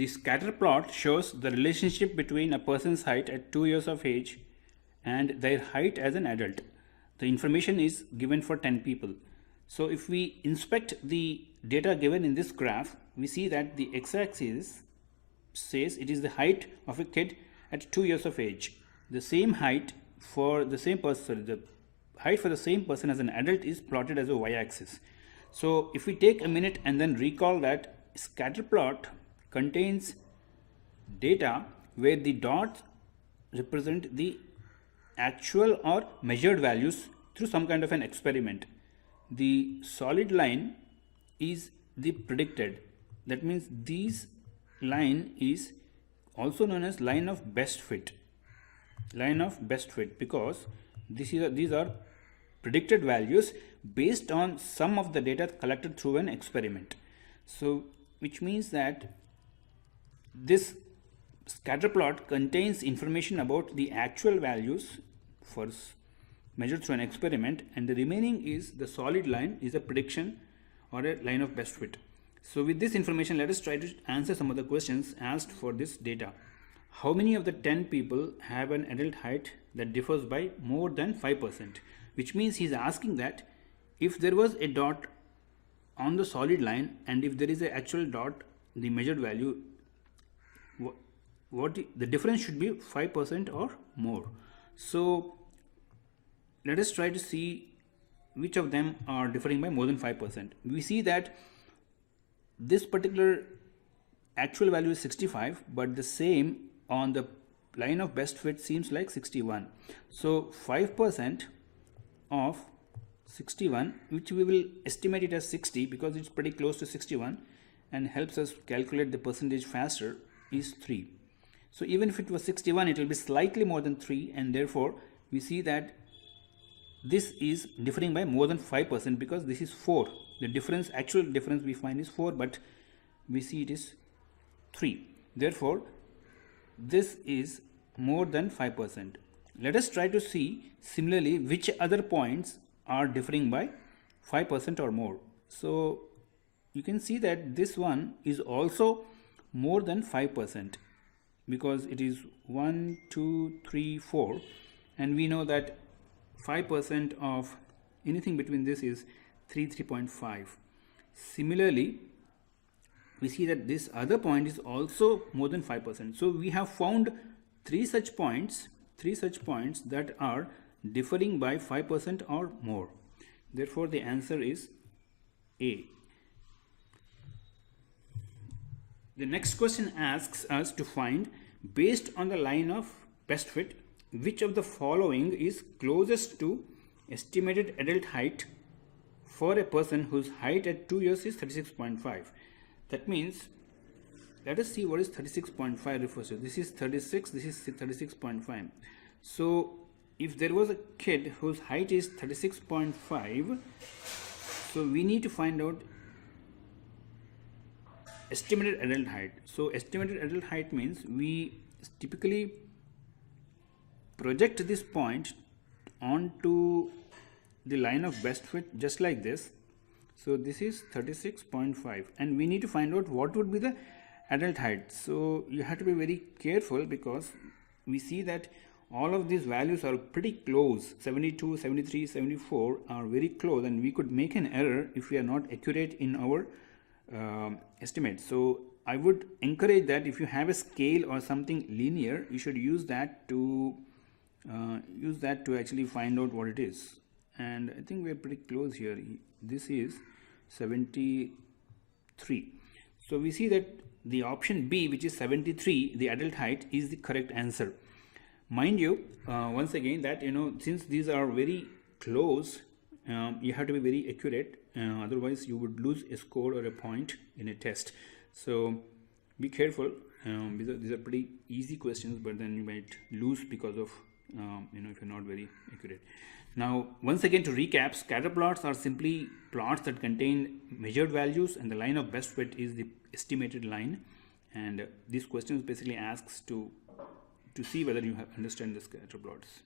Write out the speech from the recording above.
The scatter plot shows the relationship between a person's height at 2 years of age and their height as an adult. The information is given for 10 people. So if we inspect the data given in this graph, we see that the x-axis says it is the height of a kid at 2 years of age. The same height for the same person, the height for the same person as an adult is plotted as a y-axis. So if we take a minute and then recall that scatter plot contains data where the dots represent the actual or measured values through some kind of an experiment. The solid line is the predicted. That means this line is also known as line of best fit. Line of best fit, because these are predicted values based on some of the data collected through an experiment. So which means that this scatter plot contains information about the actual values for measured through an experiment, and the remaining is the solid line is a prediction or a line of best fit. So with this information, let us try to answer some of the questions asked for this data. How many of the 10 people have an adult height that differs by more than 5%? Which means he is asking that if there was a dot on the solid line and if there is an actual dot, the measured value, what the difference should be 5% or more. So let us try to see which of them are differing by more than 5%. We see that this particular actual value is 65, but the same on the line of best fit seems like 61. So 5% of 61, which we will estimate it as 60 because it's pretty close to 61 and helps us calculate the percentage faster, is 3. So even if it was 61, it will be slightly more than 3, and therefore we see that this is differing by more than 5% because this is 4. The difference, actual difference we find is 4, but we see it is 3. Therefore this is more than 5%. Let us try to see similarly which other points are differing by 5% or more. So you can see that this one is also more than 5% because it is 1, 2, 3, 4, and we know that 5% of anything between this is 3.5. Similarly, we see that this other point is also more than 5%. So we have found three such points that are differing by 5% or more. Therefore the answer is A. The next question asks us to find, based on the line of best fit, which of the following is closest to estimated adult height for a person whose height at 2 years is 36.5. That means, let us see what is 36.5 refers to. This is 36, this is 36.5. So if there was a kid whose height is 36.5, so we need to find out estimated adult height. So estimated adult height means we typically project this point onto the line of best fit just like this. So this is 36.5 and we need to find out what would be the adult height. So you have to be very careful because we see that all of these values are pretty close. 72, 73, 74 are very close, and we could make an error if we are not accurate in our estimate. So I would encourage that if you have a scale or something linear, you should use that to actually find out what it is. And I think we are pretty close here. This is 73. So we see that the option B, which is 73, the adult height, is the correct answer. Mind you, once again, that since these are very close, you have to be very accurate, otherwise you would lose a score or a point in a test. So be careful. These are pretty easy questions, but then you might lose because of if you're not very accurate. Now once again, to recap, scatter plots are simply plots that contain measured values, and the line of best fit is the estimated line. And these questions basically asks to see whether you have understand the scatter plots.